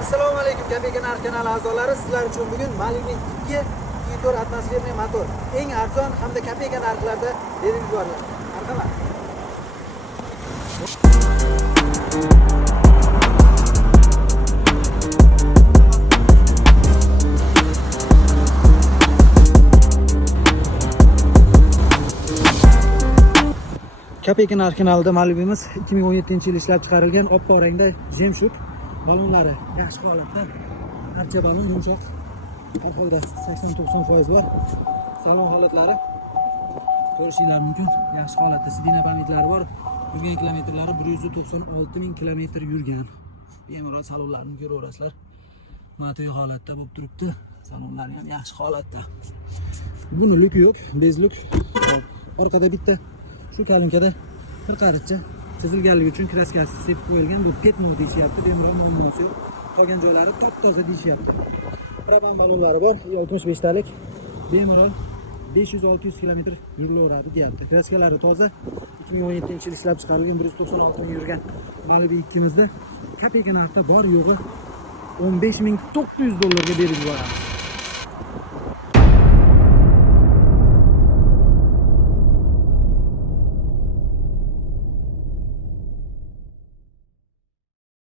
Assalomu alaykum Kapeka narx kanali a'zolari. Sizlar uchun bugun Malibu 2.4 atmosferli motor eng arzon hamda Kapeka narxlarda berib yuboriladi. Marhamat. Kapeka narx kanalida Malibu'miz 2017-yil ishlab chiqarilgan oppoq rangda jemshut balonlari yaxshi holatda, archa balon yumshoq, har holda 80-90% bor. Salon holatlari ko'rishingiz mumkin, yaxshi holatda. Sidina parametrlari bor. Yurgan kilometrlari 196.000 kilometr yurgan. Bemalol salonlarni ko'raverasizlar. Mato'y holatda bo'lib turibdi. Salonlari ham yaxshi holatda. Buni luk yo'q, bezluk. Orqada bitta shu kalinkada bir qarichcha chizilganligi uchun kraskasi sepib qo'yilgan. Bu pet mode deyishyapti, bemalol muammosi yo'q. Qolgan joylari top-toza deyishyapti. Propan balonlari bor, 65 talik. Bemalol 500-600 km yurilaveradi deyapti. Kraskalari toza. 2017-yil ishlab chiqarilgan 196 ming yurgan Malibu 2'mizda Kapeka narxda bor yo'g'i $15.900 berib yuboramiz.